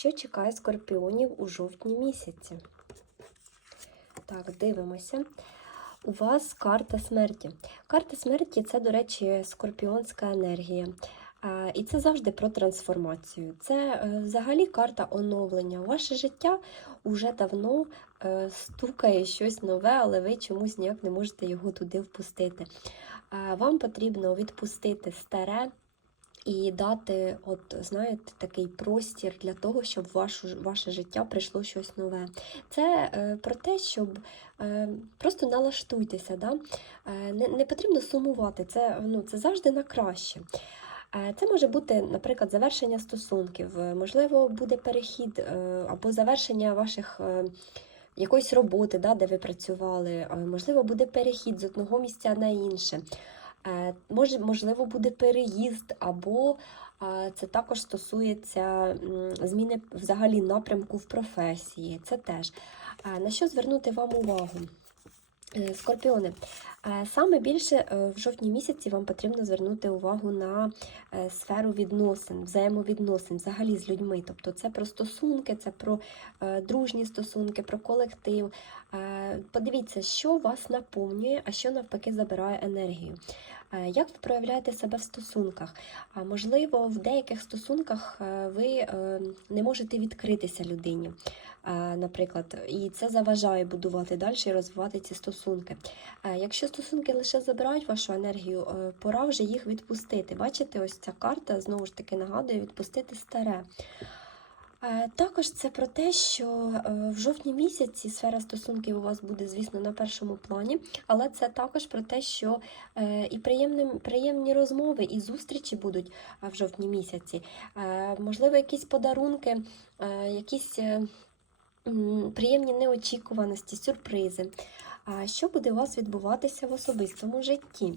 Що чекає скорпіонів у жовтні місяці? Так, дивимося. У вас карта смерті. Карта смерті це, до речі, скорпіонська енергія. І це завжди про трансформацію. Це е, взагалі карта оновлення. Ваше життя уже давно е, стукає щось нове, але ви чомусь ніяк не можете його туди впустити. Вам потрібно відпустити старе. І дати, от знаєте, такий простір для того, щоб в вашу, ваше життя прийшло щось нове. Це е, про те, щоб е, просто налаштуйтеся. Да? Е, не, не потрібно сумувати, це, ну, це завжди на краще. Е, Це може бути, наприклад, завершення стосунків, е, можливо, буде перехід е, або завершення ваших. Якоїсь роботи, да, де ви працювали, можливо, буде перехід з одного місця на інше. Е, Може, можливо, буде переїзд, або е, це також стосується зміни взагалі напрямку в професії. Це теж. Е, На що звернути вам увагу? Скорпіони, саме більше е, в жовтні місяці вам потрібно звернути увагу на е, сферу відносин, взаємовідносин взагалі з людьми. Тобто це про стосунки, це про е, дружні стосунки, про колектив. Е, Подивіться, що вас наповнює, а що навпаки забирає енергію. Е, Як ви проявляєте себе в стосунках? Можливо, в деяких стосунках е, ви е, не можете відкритися людині, е, наприклад, і це заважає будувати далі і розвивати ці стосунки. Е, Якщо стосунки лише забирають вашу енергію, е, пора вже їх відпустити. Бачите, ось ця карта знову ж таки нагадує відпустити старе. Е, Також це про те, що е, в жовтні місяці сфера стосунків у вас буде, звісно, на першому плані, але це також про те, що і приємні, приємні розмови, і зустрічі будуть в жовтні місяці. Можливо, якісь подарунки, якісь приємні неочікуваності, сюрпризи. Що буде у вас відбуватися в особистому житті?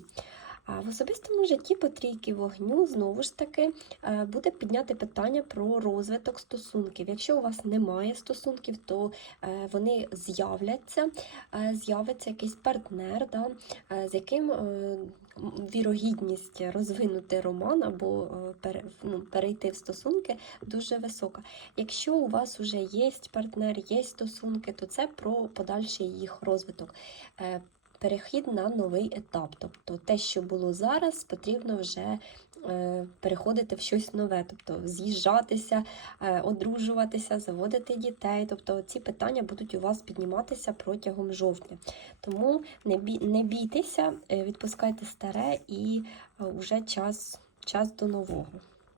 А В особистому житті по трійки вогню знову ж таки е, буде підняти питання про розвиток стосунків. Якщо у вас немає стосунків, то е, вони з'являться, е, з'явиться якийсь партнер, да, з яким вірогідність розвинути роман або ну, перейти в стосунки дуже висока. Якщо у вас вже є партнер, є стосунки, то це про подальший їх розвиток. Перехід на новий етап. Тобто те, що було зараз, потрібно вже е, переходити в щось нове, тобто з'їжджатися, е, одружуватися, заводити дітей. Тобто ці питання будуть у вас підніматися протягом жовтня. Тому не, бій, не бійтеся, е, відпускайте старе і вже час, час до нового.